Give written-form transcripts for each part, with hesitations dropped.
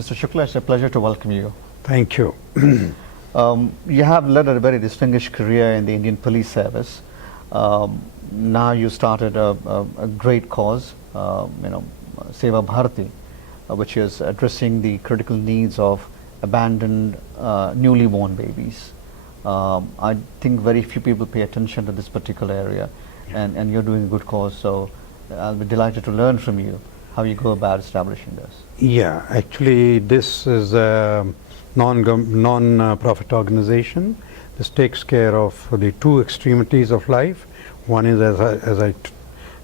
Mr. Shukla, it's a pleasure to welcome you. Thank you. You have led a very distinguished career in the Indian Police Service. Now you started a great cause, Sewa Bharti, which is addressing the critical needs of abandoned, newly born babies. I think very few people pay attention to this particular area, and you're doing a good cause, so I'll be delighted to learn from you how you go about establishing this. Yeah, actually this is a non-profit organization. This takes care of the two extremities of life. One is,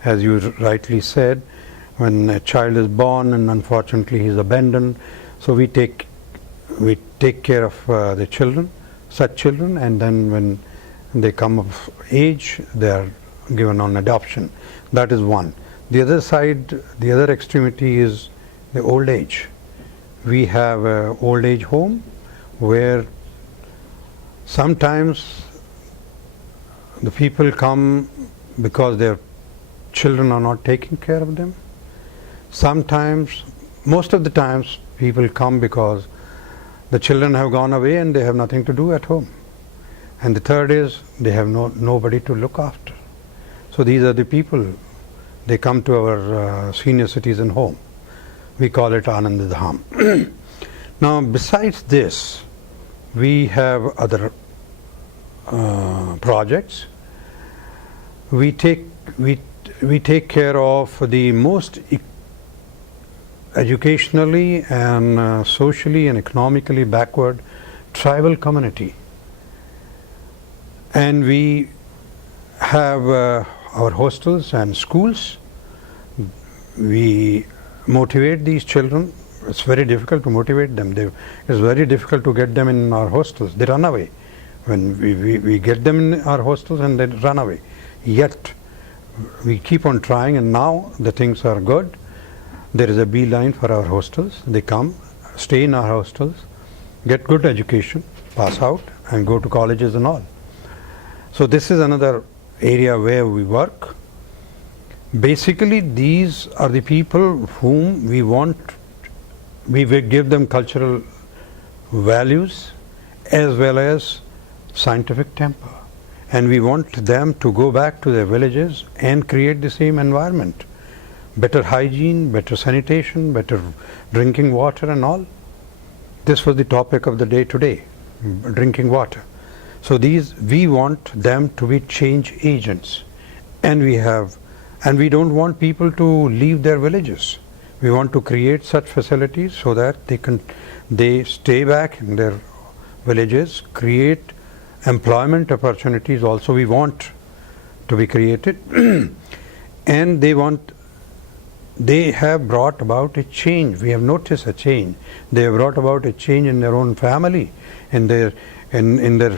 as you rightly said, when a child is born and unfortunately he is abandoned. So we take care of the children, such children, and then when they come of age, they are given on adoption. That is one. The other side, the other extremity is the old age. We have an old age home where sometimes the people come because their children are not taking care of them. Sometimes, most of the times, people come because the children have gone away and they have nothing to do at home. And the third is they have nobody to look after. So these are the people. They come to our senior citizen home. We call it Anand Dham. Now, besides this, we have other projects. We take care of the most educationally and socially and economically backward tribal community, and we have our hostels and schools. We motivate these children. It's very difficult to motivate them. It's very difficult to get them in our hostels. They run away. When we get them in our hostels and they run away. Yet we keep on trying, and now the things are good. There is a beeline for our hostels. They come, stay in our hostels, get good education, pass out, and go to colleges and all. So this is another area where we work. Basically, these are the people whom we want. We will give them cultural values as well as scientific temper, and we want them to go back to their villages and create the same environment. Better hygiene, better sanitation, better drinking water and all. This was the topic of the day today, drinking water. So we want them to be change agents, and we don't want people to leave their villages. We want to create such facilities so that they stay back in their villages, create employment opportunities also we want to be created. And they have brought about a change. We have noticed a change. They have brought about a change in their own family, in their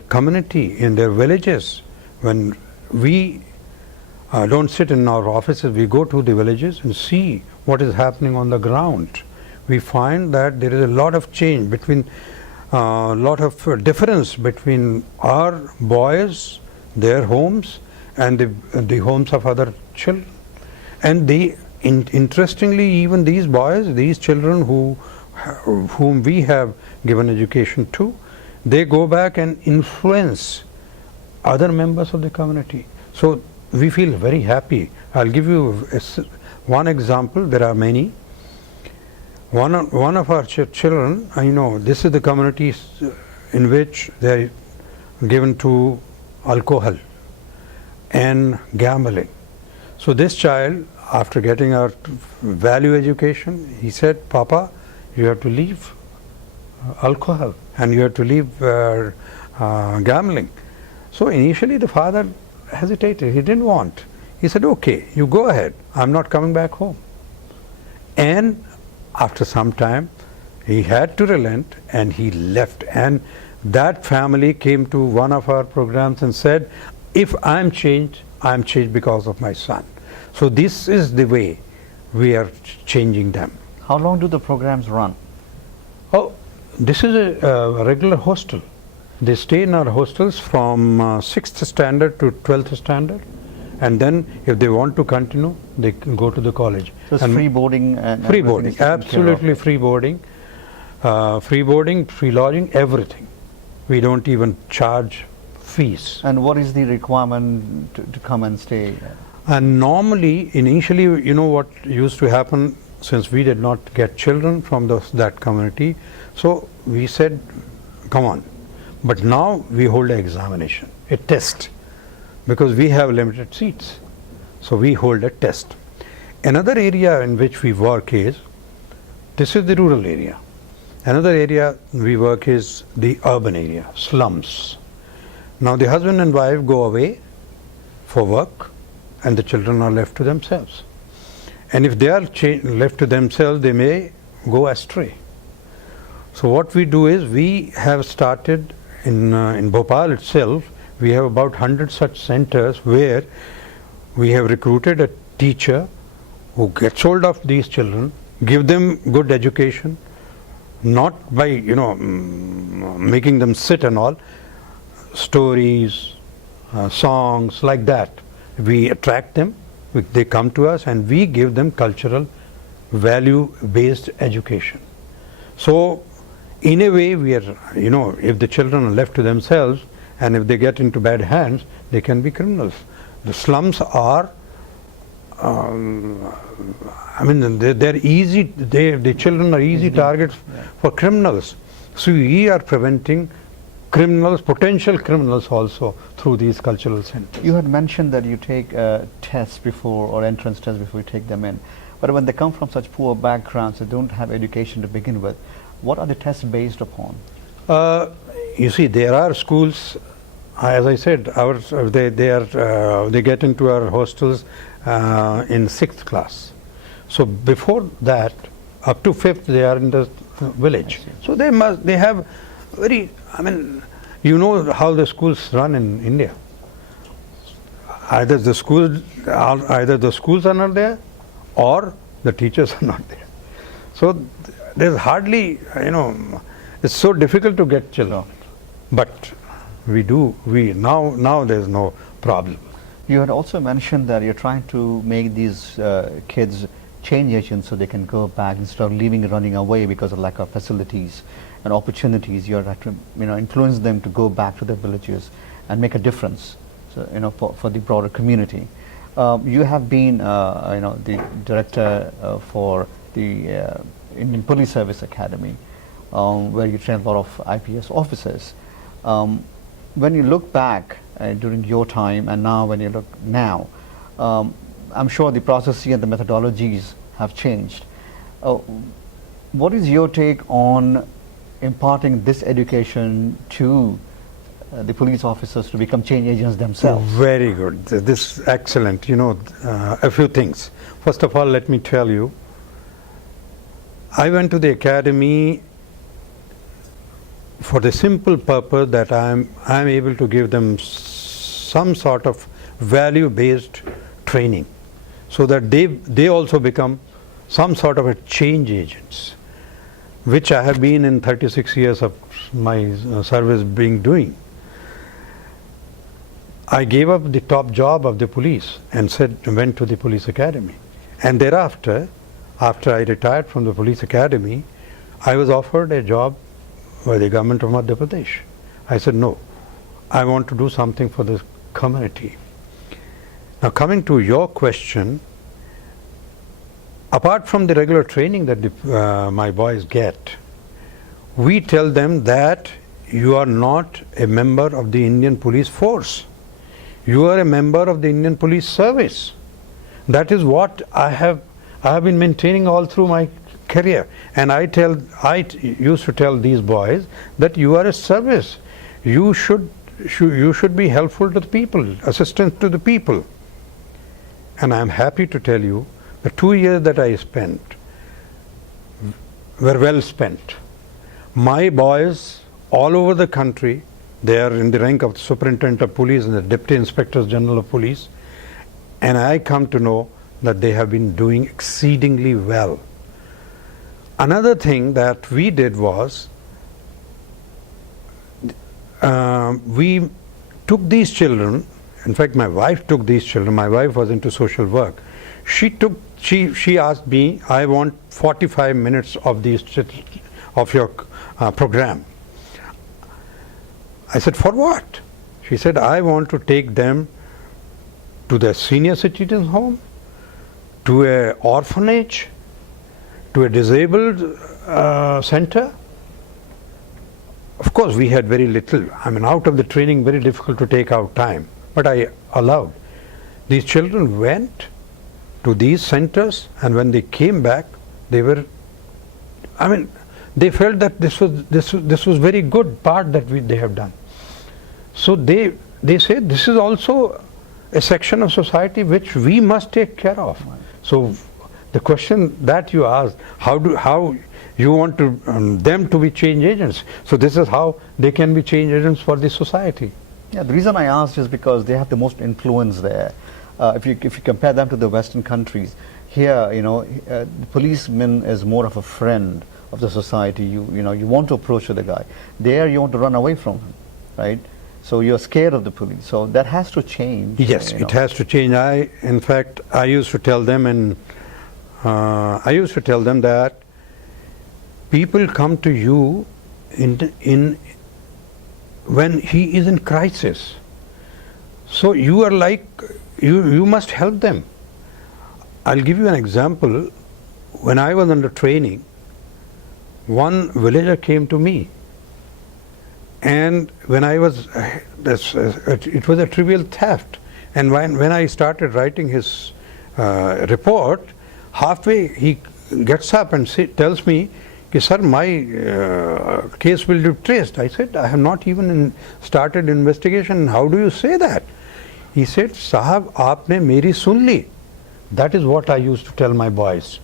community, in their villages. When we don't sit in our offices, we go to the villages and see what is happening on the ground. We find that there is a lot of change between, lot of difference between our boys, their homes, and the homes of other children. And interestingly, even these boys, these children whom we have given education to, they go back and influence other members of the community. So we feel very happy. I'll give you one example. There are many. One of our children, I know this is the community in which they are given to alcohol and gambling. So this child, after getting our value education, he said, "Papa, you have to leave alcohol and you have to leave gambling." So initially the father hesitated. He didn't want. He said, "Okay, you go ahead. I'm not coming back home." And after some time, he had to relent and he left. And that family came to one of our programs and said, "If I'm changed because of my son." So this is the way we are changing them. How long do the programs run? Oh, this is a regular hostel. They stay in our hostels from 6th standard to 12th standard, and then if they want to continue, they can go to the college. So it's free boarding? And free boarding, absolutely free boarding. free boarding, free lodging, everything. We don't even charge fees. And what is the requirement to come and stay? And normally, initially, you know what used to happen, since we did not get children from that community, so we said, come on. But now we hold an examination, a test, because we have limited seats. So we hold a test. Another area in which we work is, this is the rural area. Another area we work is the urban area, slums. Now the husband and wife go away for work and the children are left to themselves. And if they are left to themselves, they may go astray. So what we do is, we have started in Bhopal itself, we have about 100 such centers where we have recruited a teacher who gets hold of these children, give them good education, not by making them sit and all, stories, songs like that. We attract them, they come to us, and we give them cultural value-based education. So in a way, we are, if the children are left to themselves and if they get into bad hands, they can be criminals. The slums are, they're easy, the children are easy targets for criminals. So we are preventing criminals, potential criminals also, through these cultural centers. You had mentioned that you take tests before, or entrance tests before you take them in. But when they come from such poor backgrounds, they don't have education to begin with, what are the tests based upon? You see, there are schools, as I said, they get into our hostels in 6th class. So before that, up to 5th, they are in the village. So they have very, you know how the schools run in India. Either the schools are not there, or the teachers are not there. So there's hardly, it's so difficult to get children. But now there's no problem. You had also mentioned that you're trying to make these kids change agents so they can go back instead of leaving and running away because of lack of facilities and opportunities. You're trying to influence them to go back to their villages and make a difference, so for the broader community. You have been the director for the Indian Police Service Academy, where you train a lot of IPS officers. When you look back during your time and now, when you look now, I'm sure the processes and the methodologies have changed. What is your take on imparting this education to the police officers to become change agents themselves? Very good. This is excellent. A few things. First of all, let me tell you, I went to the academy for the simple purpose that I'm able to give them some sort of value-based training, so that they also become some sort of a change agents, which I have been in 36 years of my service doing. I gave up the top job of the police and went to the police academy. And thereafter, after I retired from the police academy, I was offered a job by the government of Madhya Pradesh. I said, no, I want to do something for the community. Now, coming to your question, apart from the regular training that my boys get, we tell them that you are not a member of the Indian police force. You are a member of the Indian police service. That is what I have been maintaining all through my career. And I used to tell these boys that you are a service. You should be helpful to the people, assistant to the people. And I am happy to tell you, the 2 years that I spent were well spent. My boys all over the country, they are in the rank of the Superintendent of Police and the Deputy Inspectors General of Police, and I come to know that they have been doing exceedingly well. Another thing that we did was, we took these children. In fact, my wife took these children. My wife was into social work. She asked me, I want 45 minutes of of your program. I said, for what? She said, I want to take them to the senior citizens home, to a orphanage, to a disabled center. Of course, we had very little. I mean, out of the training, very difficult to take out time. But I allowed. These children went to these centers, and when they came back, they were, I mean, they felt that this was very good part that they have done. So they say this is also a section of society which we must take care of. So the question that you asked, how you want to them to be change agents. So this is how they can be change agents for the society. Yeah, the reason I asked is because they have the most influence there. If you compare them to the Western countries, here, the policeman is more of a friend of the society. You want to approach the guy. There, you want to run away from him, right? So you're scared of the police. So that has to change. Yes, it has to change. In fact, I used to tell them, that people come to you when he is in crisis. So you are like, you must help them. I'll give you an example. When I was under training, one villager came to me, and when I was, it was a trivial theft, and when I started writing his report, halfway he gets up and tells me, sir, my case will be traced. I said, I have not even started investigation. How do you say that? He said, Sahab, aapne meri sun li. That is what I used to tell my boys.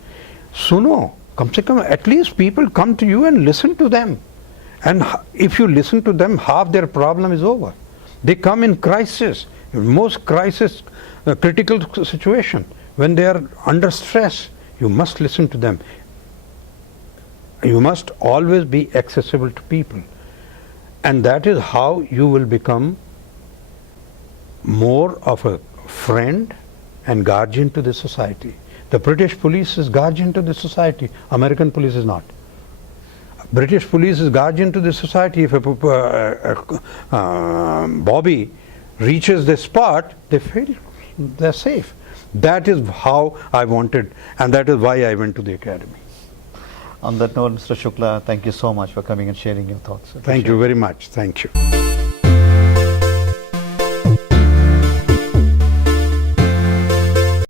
Suno, kam se kam, at least people come to you and listen to them. And if you listen to them, half their problem is over. They come in crisis, most crisis, critical situation. When they are under stress, you must listen to them. You must always be accessible to people. And that is how you will become more of a friend and guardian to the society. The British police is guardian to the society. American police is not. British police is guardian to the society. If a Bobby reaches the spot, they feel they're safe. That is how I wanted, and that is why I went to the academy. On that note, Mr. Shukla, thank you so much for coming and sharing your thoughts. Thank you very much. Thank you.